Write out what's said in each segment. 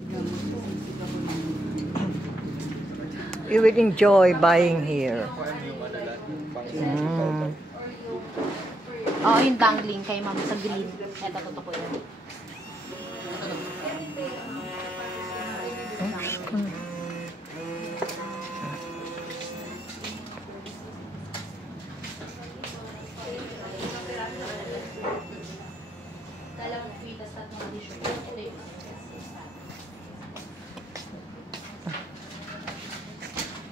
You will enjoy buying here. Oo, yung dangling kay ma'am sa green. Ito, totoo po yan.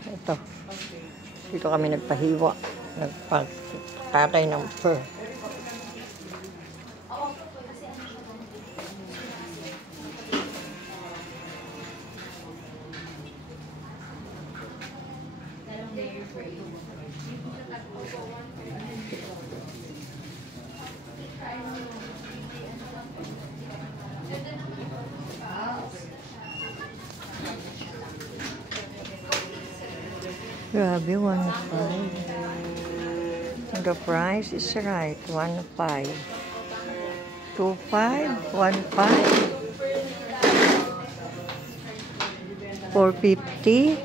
Ito. Dito kami nagpahiwa. Nagpagkatay ng fur. Grabe, 1.5. The price is right, 1.5. 2.5, 1.5. 4.50.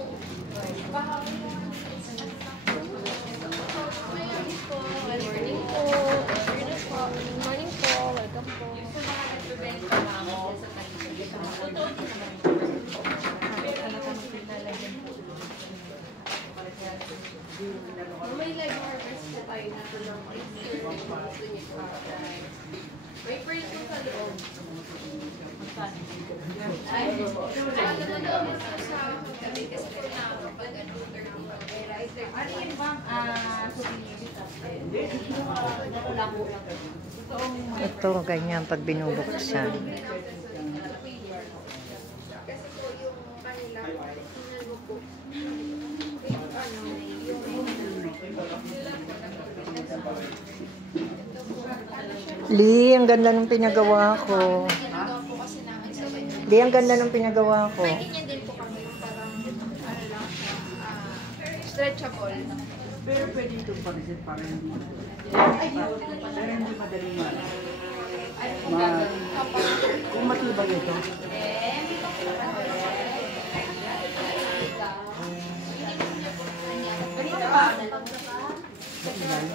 May live harvest na tayo na ito ng may free po sa loob. Ay, nanonood po sa kami kasi po na pag ano, 30. Ano yun bang Ito, ganyan pag binubuksan. kasi po yung kanila, ano po, Lee, ang ganda ng pinagawa ko. Lee, ang ganda ng pinagawa ko. may ganyan din po kami, parang ano lang, stretchable. Pero pwede itong pag-set para hindi madaling kung matibay ito.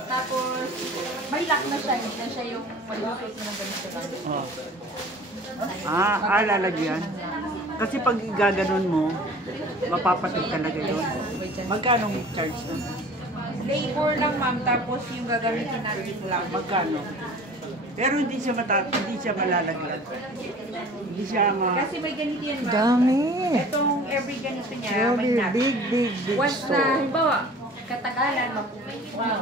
Tapos, may lock na siya. Hindi na siya yung malulupit na ng ganito lang. Lalagyan. Kasi pag gaganon mo, mapapatid talaga yun. Magkano charge na? Labor lang ma'am, tapos yung gagamitin natin lang. Magkano? Pero hindi siya malalaglag. Hindi siya Kasi may ganito yan ma'am. Dami. Itong every ganito niya, Grabe, may nut. big Once na, store. halimbawa, katagalan, wow.